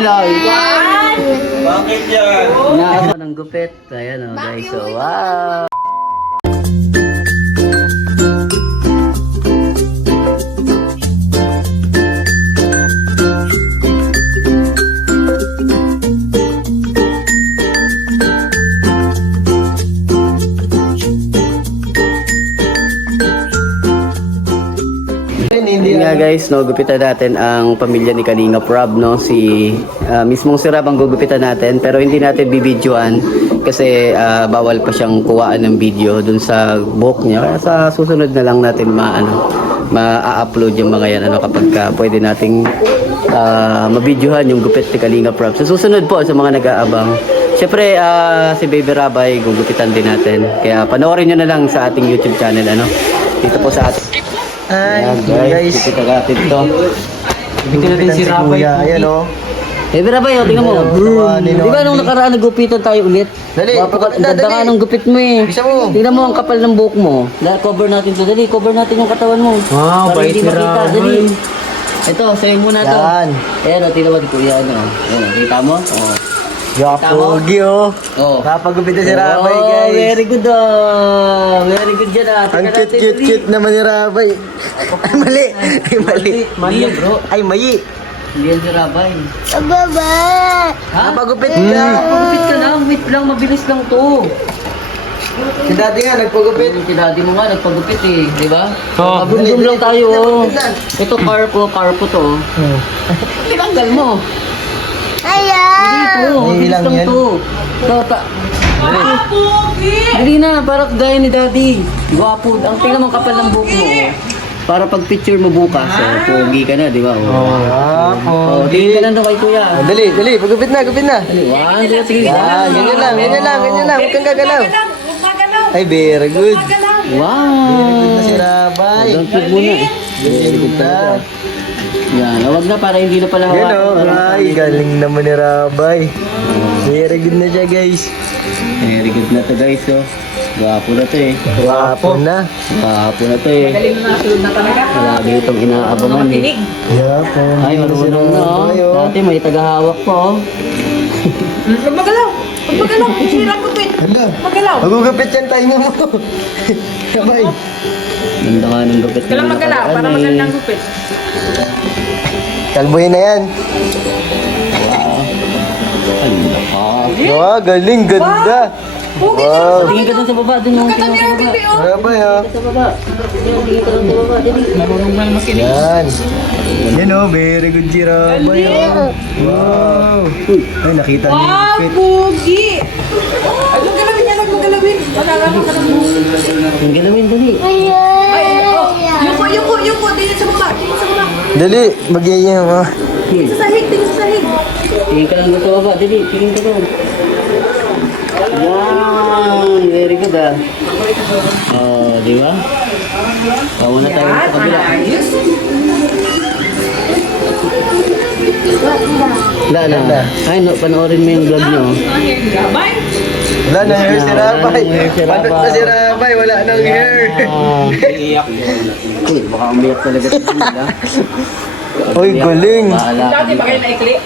Milay. Bakit yan? Inaabang ng gupit. Ayan o guys. So, wow. Yun nga guys, no, gupitan natin ang pamilya ni Kalingap Rob, no, mismong si Rob ang gugupitan natin, pero hindi natin bibidyoan kasi bawal pa siyang kuhaan ng video dun sa buhok niya, kaya sa susunod na lang natin ma-upload yung mga yan, kapag pwede nating mabidyohan yung gupit ni Kalingap Rob. Sa susunod po, sa mga nag-aabang, syempre si Baby Rabay gugupitan din natin, kaya panoorin nyo na lang sa ating YouTube channel, dito po sa ating. Ay, guys, kita natin to. Gupitan natin si Rabay. Ayan o. Baby Rabay, tingnan mo. Di ba nung nakaraan nagupitan tayo ulit? Dali, ganda ka ng gupit mo eh. Bisa mo. Tingnan mo ang kapal ng buhok mo. Cover natin to. Dali, cover natin yung katawan mo. Wow, para bait hindi ni makita. Rabay. Dali. Ito, sayo muna to. Yan. Ayan o, tingnan mo dito. Yan o. Ayan, kita mo? Oo. Yapogi o. Oh. Napagupitan si Rabay, guys. Very good Very good dyan Ang cute naman ni Rabay. Ay, mali. Ay, mali. Mali bro. Ay, mayi. Hindi yan si Rabay. Baba! Ha? Napagupit ka. Magupit ka lang. Wait lang, mabilis lang to. Si daddy nga, nagpagupit. Si daddy mo nga, nagpagupit eh. Di ba? Oo. Mabundong lang tayo. Bilis. Ito, carpo to. Tinanggal mo. Ayan! Dito, Hindi mabilis lang lang yan. to. Dali na, parang gaya ni daddy. Gwapo. Ang tingnan mo kapal ng buhok mo. Para pag picture mo bukas, pogi ka na, di ba? Oh, tingin ka lang daw kay kuya. Dali. Pagupit na. Dali, 1, 2, 3. Yan, ganyan lang. Huwag kang gagalaw. Ay, very good. Wow! Na si Rabay. Don't put muna eh. Very good na. Yan, wag na para hindi na pala Yan hawakan. o. Ay, galing naman ni Rabay. Very good na siya, guys. Very good na to guys, oh. Gwapo na to eh. Wapo na. Gwapo na to eh. Lagi itong inaabangan eh. Yapo. Ay, marunong na oh. Dati may tagahawak po oh. Huwag magalaw! Sira ko to eh! Hala. Magalaw! Magugupit yan tayo mo. Sabay. Ganda nga ng gupit. Kailang magalaw para magandang gupit. Kalbuhin na yan. Ay, naka. Wow, galing. Ganda. Wow. Tingin ka dun sa baba, dun yung tingin sa baba. Rabay ha. Sa baba. Tingin ka dun sa baba, dali. Marunong ba makinig? Yan. Yan o, very good si Rabay. Wow. Ay, nakita niyo yung Wow, fit. Pogi! Ay, magalawin niya, magalawin. Magalaw ka ng Ang galawin, dali. Ay, oh, yuko, tingin sa baba, Dali, bagay niya ha. Sa sahig, tingin sa sahig. Tingin ka lang dun sa baba, dali. Tingin ka dun. Yan, very good ah. Oh, di ba? Tawa na tayo sa kabila. Ayos. Wala na. Ay, no, panoorin mo yung vlog nyo. Gabay. Wala na hair si Rabay. Wala na hair si Rabay. Panot na si Rabay, wala nang hair. Uy, baka umiyak talaga sa kanila. Uy, galing. Bahala ka Dati ba kayo naikli?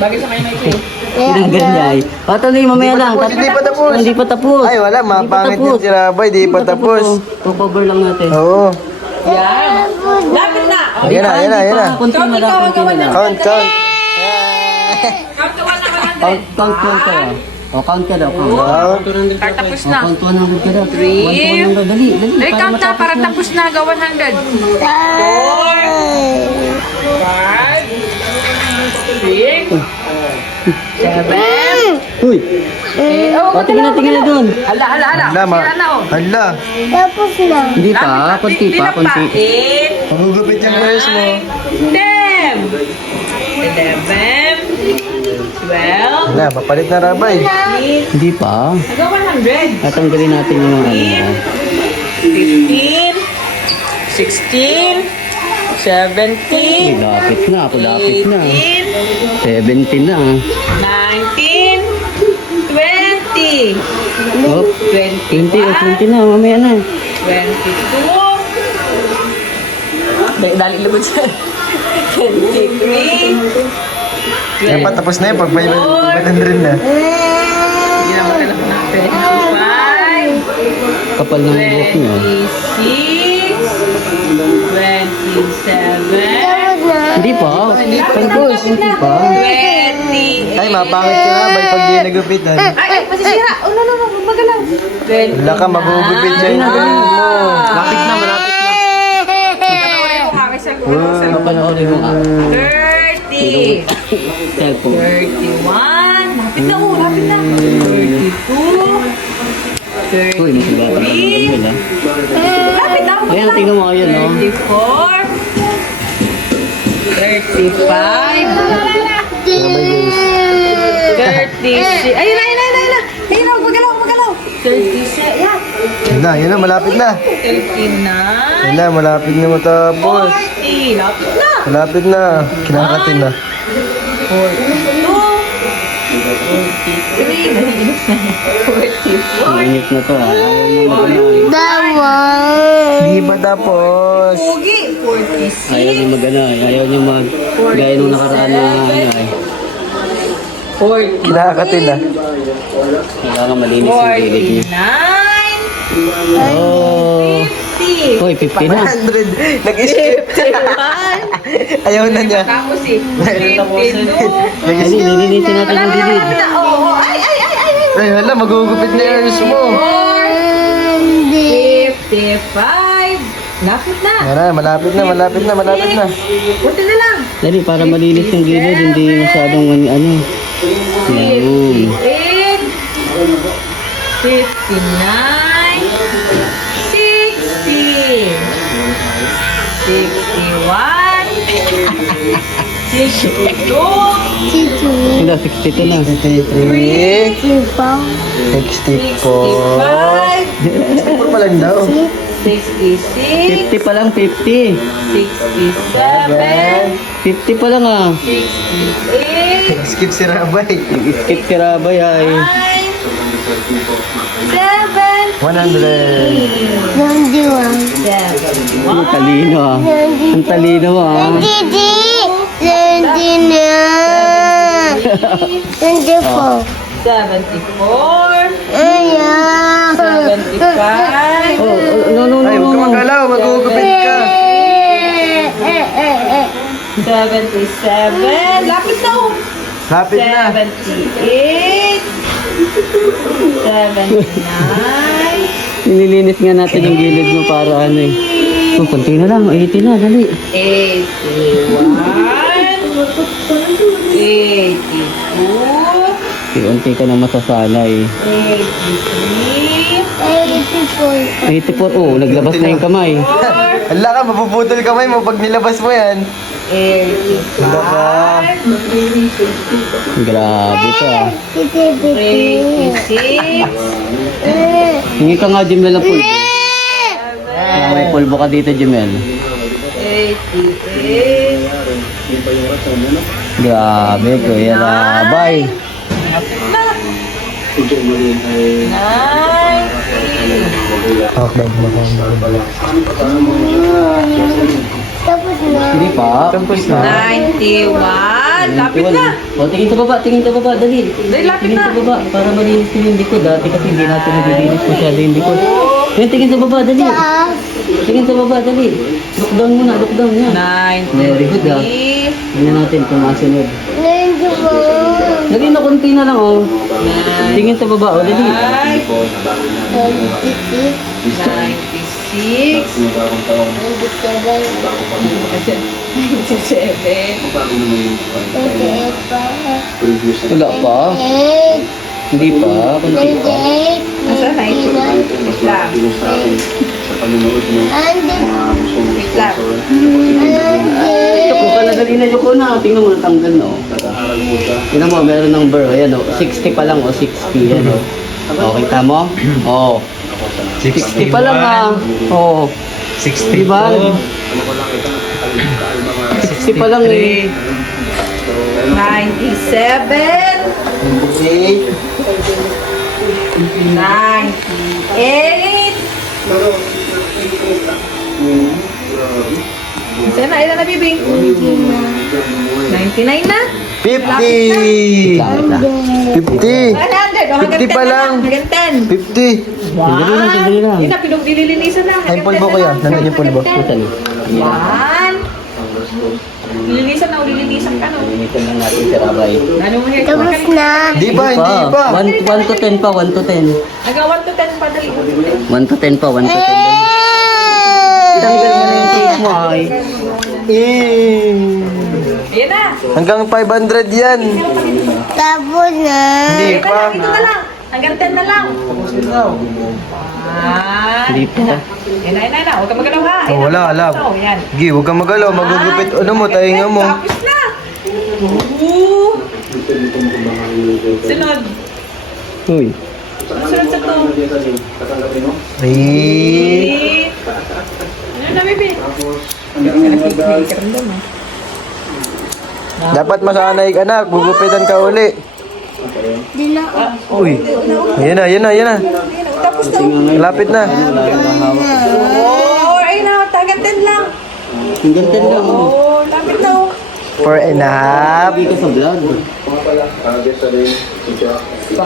Bagay sa kayo naikli? Tinanggal niya eh. Patuloy, mamaya lang. Hindi pa tapos. Hindi pa tapos. Ay, wala. Hindi pa Mapangit tapos. yun si Rabay. Di pa tapos. Cover lang natin. Oo. Yan. Lapit na. Ayan na, ayan na, ayan na. Kunti na lang, kunti na lang. Count. Count to 100. Count ka. O, count ka daw. Count. Wow. Para tapos O, na. count 100 ka daw. 1 Three. Dali, dali. Ay, count na para tapos na. Ga 100. 4, 5, 6, 7. Uy! Oh, O, tingin na doon. Hala. Hala, Sira na oh. Hala. Tapos na. Hindi pa, kunti pa, kunti. 8, Magugupit yung hairs mo. 10, 11, 12, Wala, mapalit na Rabay. 13, Hindi pa. hanggang 100. Tatanggalin natin yung mga ano. 15, 16, 17, Lapit na, ako lapit na. 18, 17 na. 19, 20, Oh, 20 o 20 na, mamaya na. 22, dali lugod siya. 23, Dapat tapos na yun pag 500 na. Hindi na magkalap na. 25. Kapal ng buhok niya. 26. 27. Hindi pa. Pangkos, hindi pa. 28. Ay, mapangit ka nga ba pag di nagupitan? Ay, masisira. Oh, no, magalaw. 29. Wala ka, magugupit siya yung galing mo. Malapit na, malapit na. Papanoorin mo nga. 30. Cellphone. 31. Lapit na, lapit na. 32. Uy, masagata ka naman yun, Lapit na, Ayan, tingnan mo kayo, no? 34. 35. 36. Ayun na. Ayun na, magalaw. 37. Yan. Yun na, malapit na. 39. Yun na, malapit na matapos. 40. Lapit na. Malapit na. Kinakatin na. 42. 43. Nalinis na. 44. Ang init na to, ah. Ayaw niya mag-ano. Dawang. Di ba tapos? Pugi. 46. Ayaw niya mag-ano. Ayaw niya mag... Gaya nung nakaraan na ano ay. 40. Kinakatin na. Kailangan malinis yung gilid niya. 49. Oh. 50. Uy, 50 na. 100. Nag-skip. 51. Ayaw na niya. Tapos eh. 52. Ay, nilinisin natin yung gilid. Oo. Ay. Ay, hala, magugupit na yung ears mo. 55. Lapit na. Yan na, malapit na. Kunti na lang. Dali, para malinis yung gilid, hindi masyadong ano. Ayun. 58. 59. 60. 61. 62. Hindi, 62 na. 63. Sipang. 64. 64 pa lang daw. 66. 50 pa lang, 50. 67. 50 pa lang ah. 68. Skip si Rabay. Nag-skip ka rabay ay. 7. 100. Nandiwan. Ang talino ah. Ang talino mo ah. Nandidi. Nandina. Nandipo. 74. Ayan. 75. No. Ay, huwag ka magalaw, magugupit ka. 77. Lapit na oh. Lapit na. 78. 79. Nililinis nga natin yung gilid mo para ano eh. Oh, konti na lang. 80 na, dali. 81. 82. Unti ka na masasanay. 83. 84, oh, naglabas na yung kamay. Hala ka, mapuputol kamay mo pag nilabas mo yan. 85. Grabe ka. 86. Hingi ka nga, Jimel, ng pulbo. May pulbo ka dito, Jimel. 88. Grabe, Kuya Rabay. 90. Okay, Tapos na. Hindi pa. Tapos na. 91. Lapit na. O, tingin sa baba, dali. Dali, lapit Tingin na. sa baba, para malinis din yung likod. Dati kasi hindi natin nililinis masyado yung likod. Yan, tingin sa baba, dali. Taas. Tingin sa baba, dali. Look down muna, look down yan. 93. Tingnan natin kung masunod. Nandiwan. Dali na, konti na lang, oh. Tingin sa baba, oh, dali. 96. 97. 28 pa. Wala pa. 8. Hindi pa, konti pa. 28. Nasa 90. Wait lang. Wait lang. Yoko ka na, dali na, yoko na. Tingnan mo, natanggal, no. Tingnan mo, meron ng burr. Ayan, oh. 60 pa lang, oh. 60, yan, oh. Oh, kita mo? Oh. 60 pa lang, ah. Oh. 60 Diba? 60 pa lang, eh. 97. 98. Ilan na, bibing? 99 na? 50! 50! 50 pa lang. Hanggang 10. 50! Sandali lang. Yun na, nililinisan na. Ay, yung pulbo ko yan. Nandun yung pulbo. Sandali. Yan. Lilinisan na, lilinisan ka, no? Linitan lang natin si Rabay. Ano mo yan? Tapos na. Hindi pa, hindi pa. 1 to 10 pa, 1 to 10. Hanggang 1 to 10 pa, dali. 1 to 10 pa, 1 to 10. Tanggal mo na yung tape mo ay. Ayan na. Hanggang 500 yan. Tapos na. Hindi Ayan na pa. lang, ito na lang. Hanggang 10 na lang. Hindi pa. Yan na. Huwag ka magalaw ha. Oh, wala, wala. Ito, yan. Gi, huwag kang magalaw. Magugupit. Ano mo, tahinga mo. Tapos na. Sunod. Uy. Sunod sa to. Ay. Ano na, baby? Dapat masanay ka na. Gugupitan ka uli. Di na. Uy. Ayan na, ayan na, ayan na. Tapos na. Lapit na. Oh, ayun na. Hanggang 10 lang. Hanggang 10 lang. Oh, lapit na. 4 and a half. Sabi ko sa vlog. 5.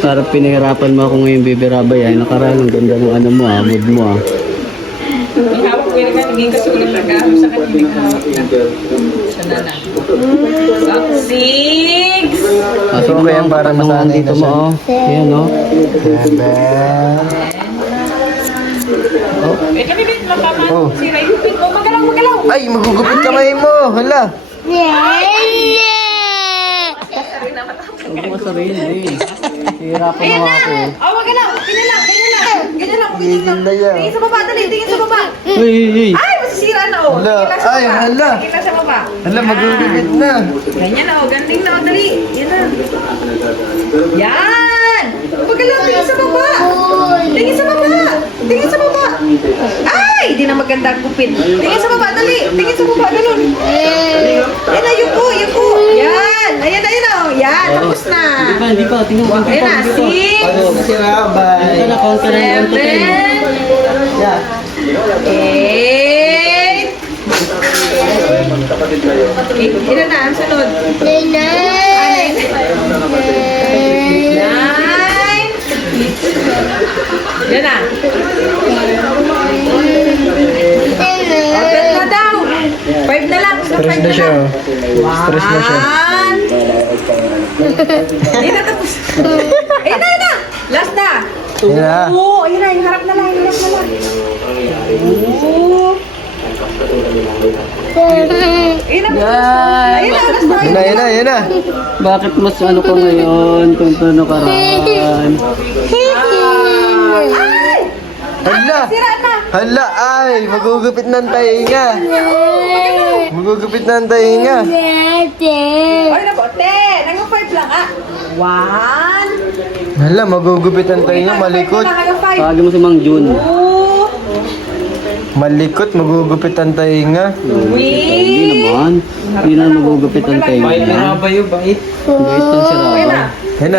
Parang pinahirapan mo ako ngayon, Baby Rabay. Ay, nakaraan. Ang ganda ng ano mo mood mo Ang hawak ko yung naging kasulat na kahapon sa kanilang hawak na. Sana na. 6. So, okay yan para masanay na dito siya. mo, Ayan, oh. 7. Eh, kami din, makama. Oh. Si Ray, oh, magalaw. Ay, magugupit kamay mo. Hala. Huwag mo sarili. Hirapan Ayan mo na! ako. Oh, magalaw. Ganyan lang. Gigil na yan. Tingin sa baba, dali. Tingin sa baba. Uy. Ay, masisira na, oh. Hala. Tingin lang sa Ay, baba. hala. Tingin lang sa baba. Hala, magugupit na. Ganyan na, oh. Ganding na, oh. Dali. Yan na. Yan! Magalaw, tingin sa baba. Tingin sa baba. Tingin sa baba. Ay, di na maganda ang kupit. Tingin sa baba, dali. Tingin sa baba, ganun. Yan na, yun po. Yan. Ayan, oh. Yan, tapos na. Hindi pa. Tingnan mo. Ayan na, 6. Si Rabay. Ito na, count ka na yung 1 to 10. 8. Ilan na ang sunod? 9. Yan na. Order na daw. 5 na lang. Stress na siya. Stress na siya. 1. Ayun na, tapos. Ayun na. Last na. Yan na. Oo, ayun na. Yung harap na lang. Oo. Ayun na. Ayun na, last na. Yan na. Bakit mas ano ko ngayon? Kung paano karaan? Ay! Hala. Sira na. Hala, ay. Magugupit ng tainga. Magugupit ng tainga. Ay, nako, 10. Hanggang 5 lang, 1. Hala, magugupit ng tainga. Malikot. Hanggang 5. Tawagin mo si Mang Jun. 2. Malikot, magugupit ang tainga. Hindi naman. Hindi na magugupit ang tayo. Bait na Bait lang si Rabay. Yan na.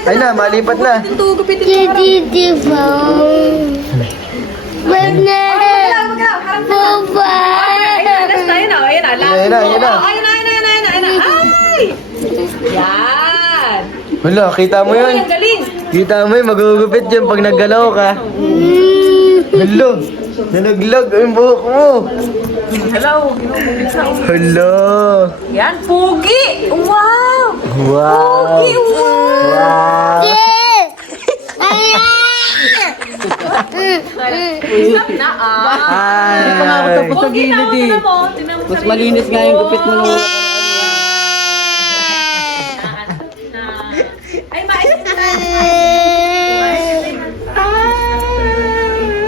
Ay na, malipat na. Ito, gupitin ko. Wag na. Baba. Last na, yun na. Ayun na. Ayun na. Ayun na. Ay! Yan. Hala, kita mo Uy, yun. ang galing. Kita mo yun, magugupit yun pag naggalaw ka. Hala, nalaglag ang buhok mo. Hello. Ginugupit sa Hala. Yan, pugi. Wow. Wow. Pugi, wow. Stop na, Hindi pa nga ako tapos sa Pugi na, gilid eh. tingnan mo. Tingnan mo Mas sarili malinis mo. nga yung gupit mo nung... Ay, mais na.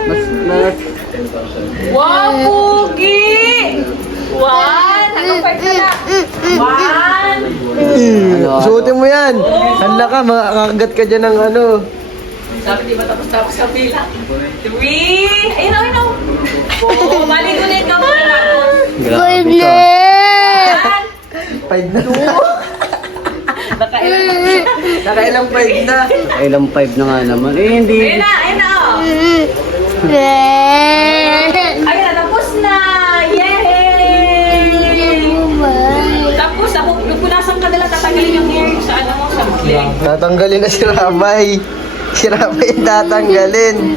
Mas... Wow, pugi! 1. Hanggang 5 na lang. 1. Suotin mo yan. Hala ka, makakagat ka dyan ng ano. Sabi di ba tapos sa bilang? 3. Ayun. Oh, mali ulit ka muna. Grabe ka. 5 na. Nakailan. Nakailang 5 na. Ilang 5 na nga naman. Eh, hindi. Ayun na. Oh. Ayun na, tapos na! Yay! Tapos, ako, pupunasan ka nila, tatanggalin yung hair sa ano mo, sa mukha. Tatanggalin na si Rabay. Si Rabay yung tatanggalin.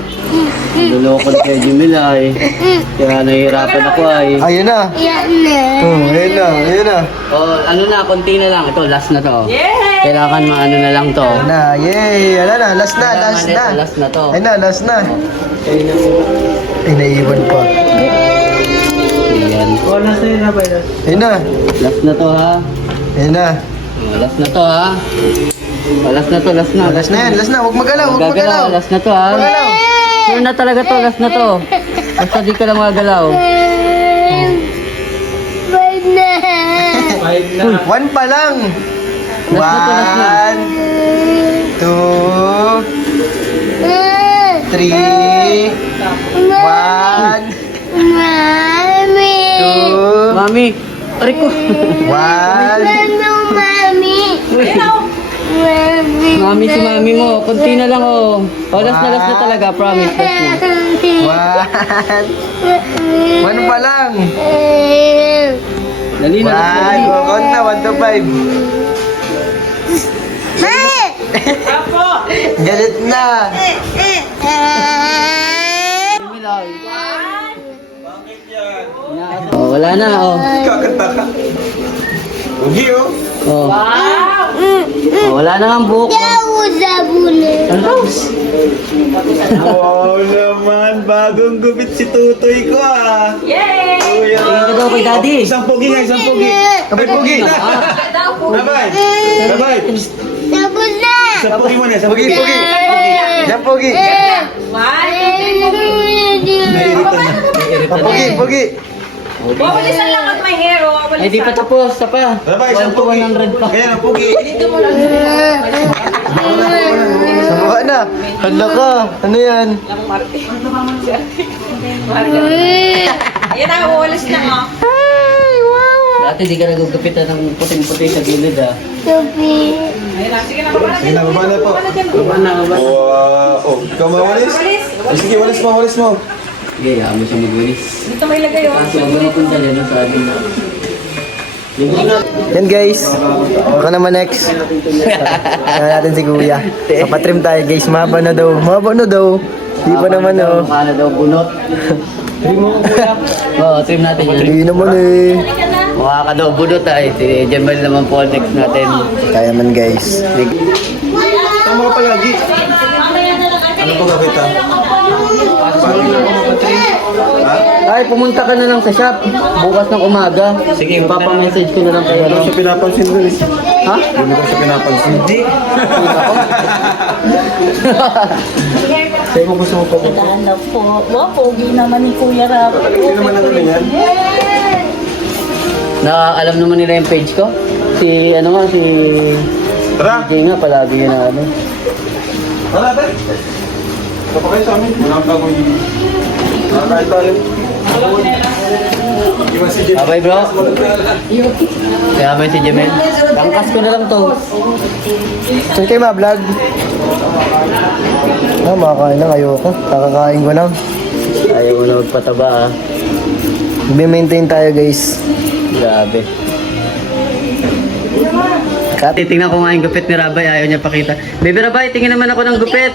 Naloko ni Kuya Jimmy ay. Kaya nahihirapan ako ay. Ayun na. Yan na. Ayun na, ayun na. Oh, ano na, konti na lang. Ito, last na to. Yay! Kailangan maano na lang to. Ayun na, yay. Wala na, last na, last na. Last na to. Ayun na, last na. Ay, naiwan pa. Ayan. Ayun na. Last na to ha. Ayun na. Oh, last na to ha. Oh, last na to, last na. Last na yan, last na. Huwag magalaw, huwag magalaw. Last na to ha. Magalaw. Sure na talaga to, last na to. Basta di ka lang magalaw. Bye na. One pa lang. Last na to, last na. 1, 2, 3, 1, Mami. 2, Mami, aray ko. 1. Ano, mami? Mami. Mami, si mami mo. Konti na lang oh. Oh, last na talaga. Promise, last na. 1. 1 pa lang. Dali na, last na. 1. Count na, 1 to 5. Apo! Galit na. Bakit yan? Oh, wala na oh. Kakanta ka. Ugi oh. Oh. Wow! Oh, wala na ang buhok. Ano? Wow naman, bagong gupit si Tutoy ko ah. Yay! Kuya. Tingin ka daw kay daddy. Isang pogi nga, isang pogi. Abay, pogi. Daw po. Abay. Abay. Tapos na. Isang pogi mo na, isang pogi. Pogi. Isang pogi. Nairita na. Pogi, pogi. Wawalisan lang at may hair, oh. Ay, di pa tapos. Sa pa. Abay, isang 1 to pogi. 100 pa. Ayan ang pogi. Sa mukha na. Hala ka. Ano yan? Ayan na, wawalis na, oh. Dati di ka nagugupitan ng puting-puti sa gilid ah. Ayan na, sige na, baba na Sige dyan. na, baba na po. Baba na dyan. Baba na, baba na. Oh, ikaw mawalis? Walis. Ay, sige, walis mo, walis mo. Sige, mo siya magwalis. Dito may lagay, oh. Kasi ang mga punta nila sa atin na. Yan guys, ako naman next. Kaya natin si Kuya. Kapatrim tayo guys, mahaba na daw. Mahaba na daw. Di pa naman oh. Mukha na daw bunot. Trim mo kuya. Oo, trim natin yan. Hindi naman eh. Mukha ka daw bunot ay. Si Jemel naman po next natin. Kaya man guys. Tama ka palagi. Ano ba gagawin Ay, pumunta ka na lang sa shop. Bukas ng umaga. Sige, papamessage ko na lang kayo. Hindi ko siya pinapansin doon eh. Ha? Hindi ko siya pinapansin. Hindi. Sa'yo mo gusto mo pa po. Anak po. Wow, pogi naman ni Kuya Rap. Hindi naman ano na yan. Alam naman nila yung page ko. Si, ano nga, si Tara! DJ nga, palagi yun na ano. Wala tayo. Kapag kayo sa amin, wala kang gagawin. Nakakain tayo. Iwan si Jim. Bye bro. Kaya may si Jemel. Tangkas ko na lang to. Saan kayo ma-vlog? Makakain lang. Ayoko. Kakakain ko lang. Ayaw mo na magpataba ah. Mag-maintain tayo guys. Grabe. Titingnan ko nga yung gupit ni Rabay, ayaw niya pakita. Baby Rabay, tingin naman ako ng gupit.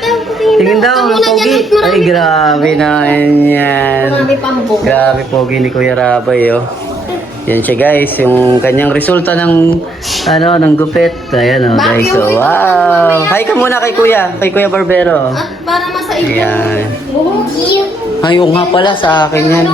Tingin daw, ang pogi. Ay, grabe na yan. Grabe pogi ni Kuya Rabay, oh. Yan siya guys, yung kanyang resulta ng, ano, ng gupit. Ayan, oh, guys, oh, wow. Hi ka muna kay Kuya Barbero. Para masa Ayan. Ay, yung nga pala sa akin yan.